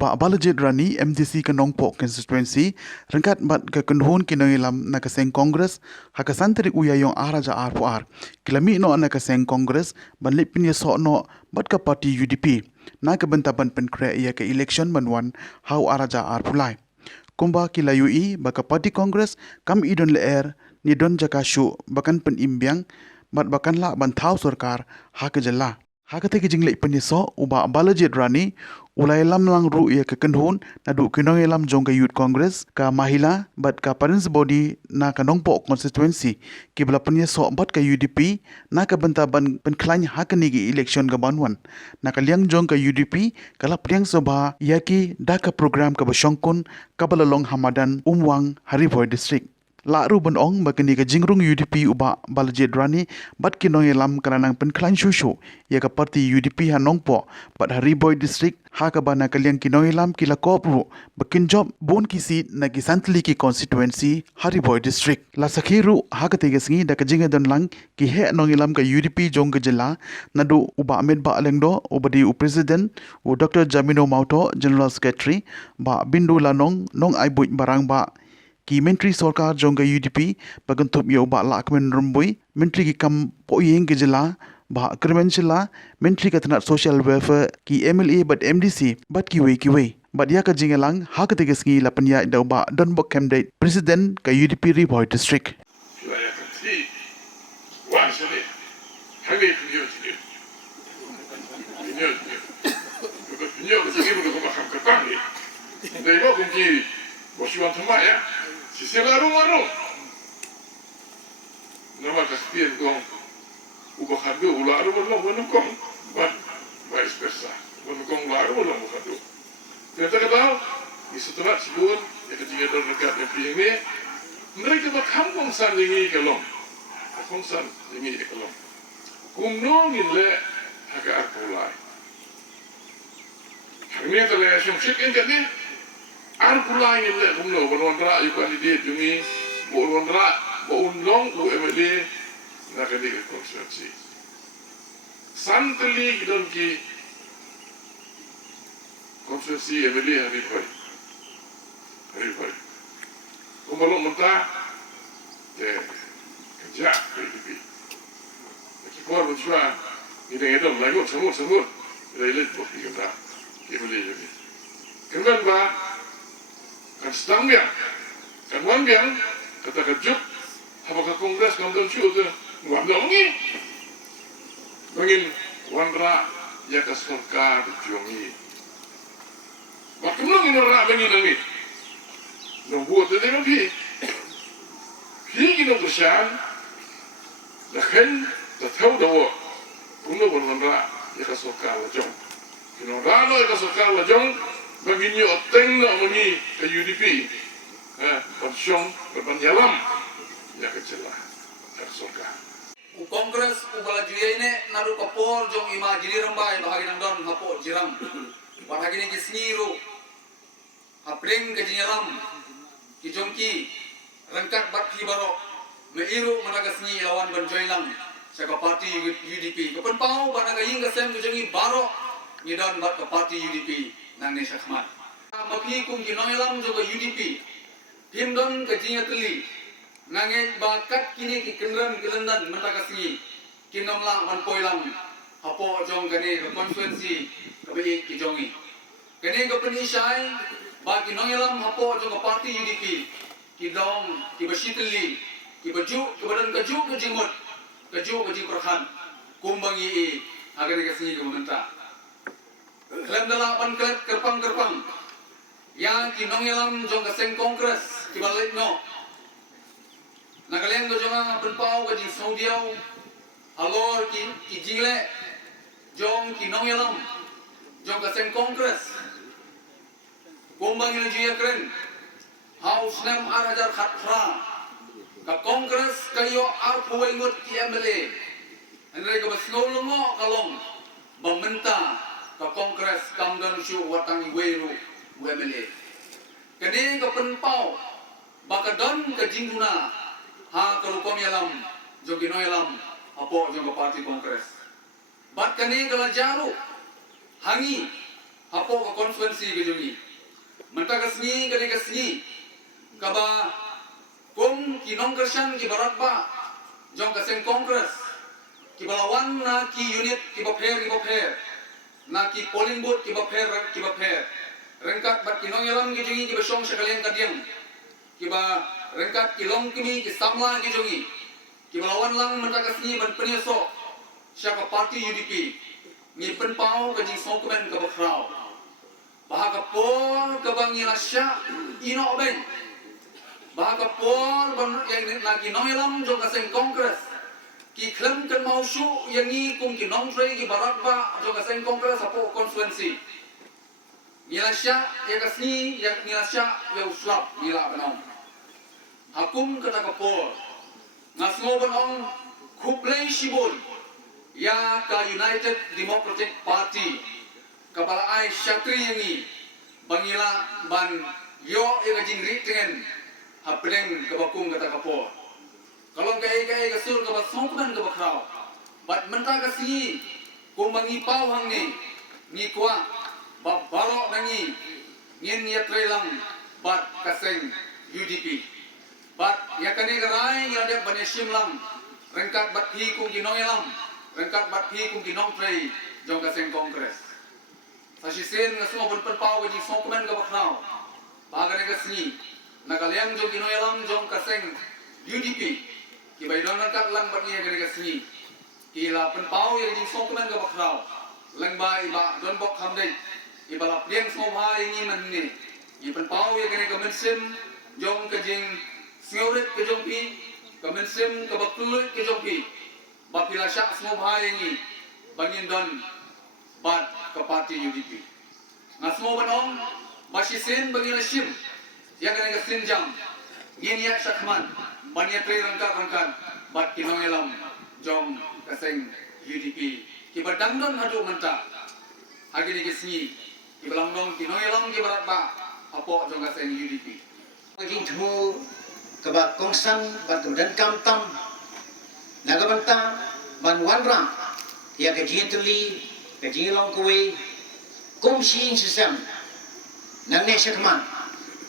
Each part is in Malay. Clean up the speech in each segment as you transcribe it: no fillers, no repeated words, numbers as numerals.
uba balajit rani MDC ke Nongpok constituency rengkat bat ke kendhun kinangilam na kaseng Congress hakasantri uyayong araja R4R kilami no na kaseng Congress ban lipin ya so no bat ke parti UDP na ke bentaban penkre ia ke election banwan hau araja R pulai kumba kila UI baka parti Congress kam idon leer ni don jakashu bakan penimbiang bat bakan la ban thau sarkar hak jella hakate ke jingle penyeso uba balajit rani ulai lam lang ru ia ke kendhun na du kinong lam jong ka youth congress ka mahila bat ka parents body na ka nongpo constituency ki bala penyeso bat ka UDP na ka bentaban penklany hakani gi election ga banwan na ka liang jong ka UDP kala priang sobha yaki da ka program ka basongkun ka balalong hamadan umwang hariboi district la ru ban ong bakani ka jingrung UDP uba balajit rani bat kinong lam kalanang penklan shushu ya ka parti UDP hanongpo bat Hariboy district ha ka bana kaliang kinong lam kila kopru bakin job bon kisi na ki santli ki constituency Hariboy district la sakhiru ha ka tegesngi da ka jinga don lang ki he nong lam ka UDP jong ka jela nadu uba amed ba alengdo ubadi u president u Dr Jamino Mauto general secretary ba bindu lanong nong ai buit barang ba ki menteri sarkar jongga UDP bagantup yo ba la kemen rumbui menteri ki kam poyeng ke jela ba kremenchila menteri ka tanat social welfare ki MLA but MDC but ki we but ya ka jingalang ha ka tegesngi la panya da ba don bok candidate president ka UDP Riboy district Si larung-larung nama kastian kong ugo khadu ularu belum menukong bat vice versa menukong ularu belum khadu ternyata kata di setelah sebut ya ketiga dan dekat yang ini mereka berkampung san ini kelong kampung san ini kelong kumno ngile haka arpulai hari ini telah syumshik ini arpulai ngile kumno banwandra yu kandidat jungi banwandra baunlong UMD na kandidat konstitusi santli gidon ki konstitusi MLD Hariboy kumbalong mentah kerja PDP nakikuar bersua ngideng-ngideng lagu semut ilit buat kita MLD jadi kemudian ba kan sedang biang kan wan biang kata kejuk apakah kongres kantor syuh tu ngambil ngi bangin wanra ya ke surga dijongi waktu belum ini orang bangin ngi nunggu tu dia pi kita bersyan lahkan tahu dah puno wanra ya ke surga lajong kita rano ya ke surga lajong baginyo oteng na mani ke UDP pensiong berpenyalam ya kecelah surga u kongres u balajuye ne naru kapor jong ima jiri rambai bahagi nangdon hapo jiram bahagi ni kisniru hapring ke jinyalam ki jongki rangkat bat ki baro meiru managasni lawan banjoilang saka parti UDP kapan pau banaga ying kasem jongi baro nidon bat ke parti UDP nang ni sakmat mapi kum kinongelam juga UDP pindon ke jinya teli nange bakat kini ki kendran kilendan mentakasi kinomla man poilam apo jong gane konferensi kabe ki jongi gane ko penisai ba kinongelam apo jong parti UDP ki dong ki basiteli ki baju ki badan kaju ke jimut kaju ke jimperhan kumbangi agar kasih ke mentah klem dalapan klep kerpang yang kinongelam jong kaseng kongres kibalik no nakalian ko jong penpau ka jing saudiaw alor ki jingle jong kinongelam jong kaseng kongres kumbang ini juya keren haus nem arajar khatra ka kongres kayo arpuwengot ki MLA andre ka basngolongo kalong bamenta ka kongres kamdan syu watang iweru UMLA kani ka penpau baka don ka jinguna ha kalukom yalam jogino yalam apo jong ka parti kongres bat kani kala jaru hangi hapo ka konstituensi ke jongi menta kasni kani kasni kaba kum kinong kersan ki barat ba jong kaseng kongres ki balawan na ki unit ki bapher na ki polling booth ki bapher rengkat bat kinong yalam ki jongi ki basong sekalian kadiang ki ba rengkat ki long kimi ki samla ki jongi ki balawan lang menta kasni ban penyeso siapa parti UDP ni penpau ke jing songkemen ke bakrau bahaga pol ke bangi lasya ino ben bahaga pol ban yang lagi noilam jong kaseng kongres ki klem kan mau su yang ni kum ki nong trei ki barat ba jong kaseng kongres apo konstituensi ni lasya ya kasni ya ni lasya ya uslap gila benong hakum kata ke pol ngasngo benong kuplei shibul ya ka United Democratic Party kepala ai syatri yangi bangila ban yo yang jingri dengan hapeng ke bakung kata kapo kalau kai kesul ke basongkan ke bakrau bat menta kasi kumbangi pau hang ni kwa babaro nangi ngin ya trelang bat kaseng UDP bat ya kani garai ya de banesim lang rengkat bat hi kung ginoelam rengkat bat hi kung ginong trei jong kaseng kongres sasisen ngasmo bun penpau ji songkemen ke bakrau bagane kasni nakaliang jong ginoelam jong kaseng UDP ki baidon kat lang bat ni gane kasni ki la penpau ye ji songkemen ke bakrau lang ba iba don bok hamdei iba lap liang smo bha ni man ni i penpau ye gane kemensim jong ke jing sioret ke jong pi kemensim ke bakul ke jong pi bapila syak semua bahaya ni bangin don bat ke parti UDP ngasmo benong basisin bagi lasim yang kena kesinjang ngin yak syakman bania tri rangkat bat kinongelam jom kaseng UDP ki badang don hadu menta hagi ni kesni ki belang dong kinongelam ki barat ba apo jom kaseng UDP Jing thu keba kongsan bat kemudian kamtam nagabanta ban wanra ya ke jitli ke jilong kuwi kum sing sesam nang ne sekman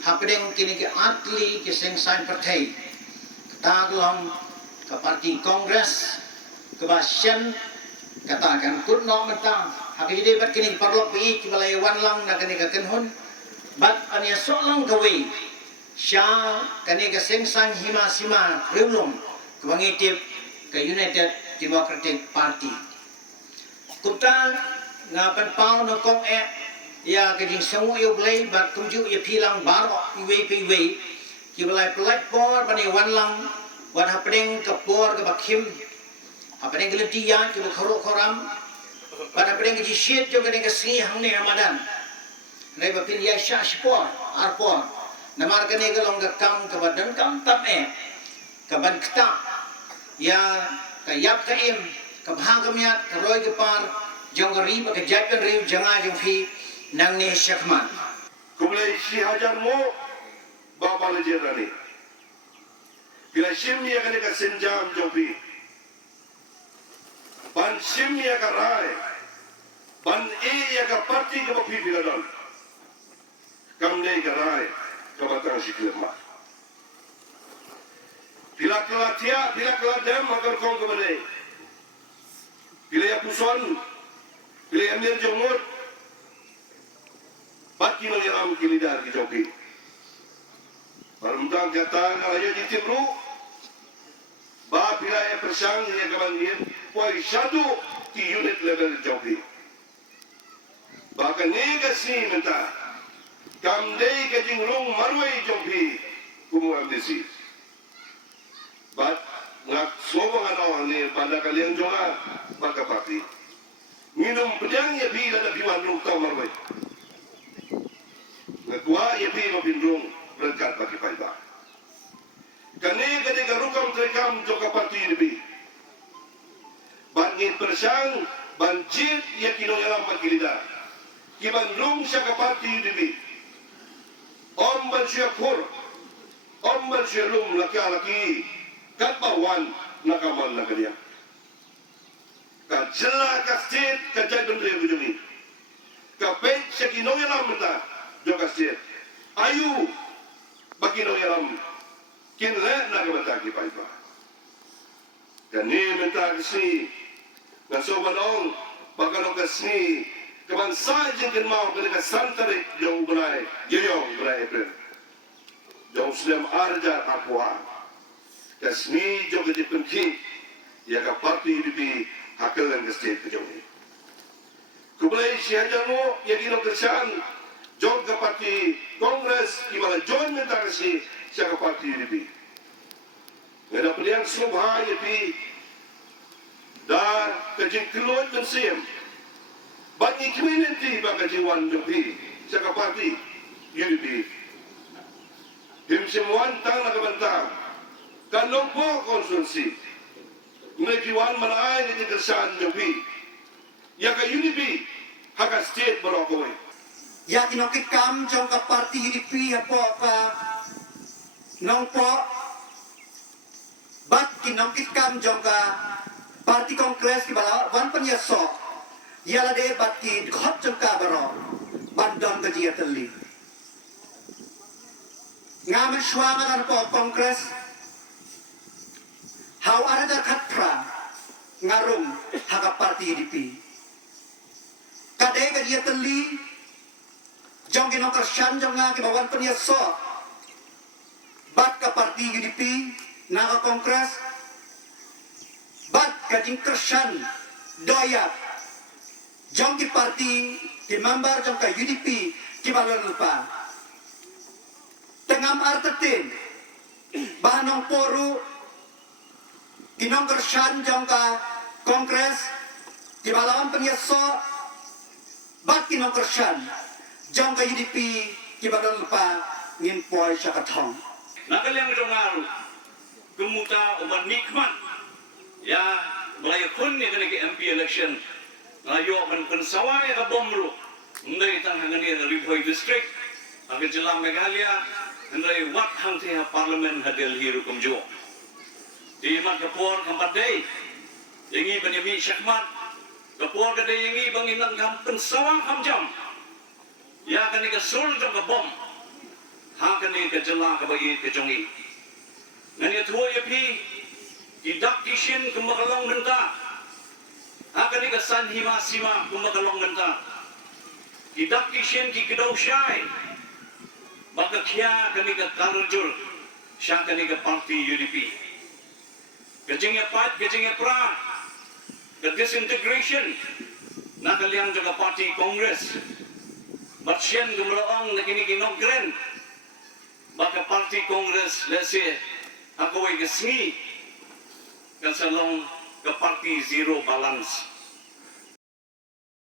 hapdeng kini ke atli ke seng sign partai taglong ke parti kongres ke basyan katakan kun no menta habi de bat kini parlok bi ki balai wan lang na kini ke kenhun bat ania solang kuwi sya kini ke seng sang hima sima rulung ke bangitip ke United Democratic Party. Kumta ngapan pau no kong ya ke jing sangu yo blai bat kumju ye pilang baro iwe piwe ki balai pelai por bani wan lang wan hapdeng ke por ke bakim hapdeng ke letiya ke khoro khoram bat hapdeng ke jishit jo ke si hang ne ramadan nei bapin ya sha spor arpor namar ke ne ke long ke kam ke badan kam tap ke ban kta ya kayap kaim kabhagamiat karoy kepar jonggari bagi jajan riu janga jongfi nang ne syakman kumulai si hajar mo baba lejerani bila sim ya kan ka senjam jopi ban sim ya ka rai ban ya ka parti ka bapi biladon kam ne ka rai ka batang sikirma bila kelatia, bila keladam agar kong kembali. Bila ya puson, bila ya mir jomot, baki mengiram kilidar ki joki. Parumtang kata ayo jitimru, ba bila ya persang ya kabangir, poi satu ki unit level joki. Bahkan negasi menta, kamdei ke jingrung marwai joki, kumu amdesi. Bat ngak sobong ano ni pada kalian jonga baka parti minum pedang ya bi ada piwan lu tau marwai ngakwa ya bi mabindung berkat bagi paiba kani kani garukam trekam joka parti ini bi bangin persang banjir ya kino yalam makilida kiban lung sa parti ini bi om ban syapur om ban syalum laki-laki kat bawan nakaman na kanya. Ka jela ka state ka jay bendre bujumi. Ka pek siya ginong yalam menta joka state ayu baginong yalam kinle na gamata ki paipa kani menta kisi na sobanong bagalong kasni kaman sajin kin mau kani ka santare jong bunai jeyong bunai April jong slam arja apua kasni joga di penki ya ka parti di hakal dan state jong ni kublai siajango ya gino kerjaan jong ka parti kongres ibala join menta kasi siya ka parti di ngada pilihan subha ya pi da kajing keluar dan siem bagi community baka jiwan lebih siya ka parti UDP him simuan tang nakabanta kanong po konsulsi ngai jiwan malay ni kerjaan lebih ya ka UDP haka state barokoi Ya kinokit kam jong ka parti UDP apo ka nong po bat kinokit kam jong ka parti kongres ki bala wan penyeso yala de bat ki khot jong ka baro bandon ka jia teli ngam shwangan po kongres how arada khatra ngarung haka parti UDP kade ka jia teli jong kinong kersyan jong nga kibawan penyeso bat ka parti UDP na ka kongres bat ka jing kersyan doyak jong ki parti ki member jong ka UDP ki balon lupa tengam artetin bahanong poru kinong kersyan jong ka kongres ki balawan penyeso bat kinong kersyan jong ka UDP ki balon lupa ngin poy siya katong Nakalyang dongaru kemuta uban nikmat ya belaya kun ni kena ke MP election ngayo kan pensawai ka bomru ndai tang hangani Ribhoi district ag Jilam Meghalaya ndai wat hang te parliament hadel hiru kumjo di mat kapor kampadai yangi Benyamin Syakmat kapor kadai yangi banginan kam pensawang hamjam ya kani ka sul jong ka bom hakani ka jela ka bai ka jongi ngani thuo ye pi idak kishin kumakalong genta hakani ka san hima sima kumakalong genta idak kishin ki kedau syai maka kia kani ka karjul syakani ka parti UDP kejengnya pat kejengnya pra ke disintegration nakaliang juga parti kongres Batsyan gumroong na kinikinogren baka parti kongres lese ako ay kasngi kasalong ka parti zero balance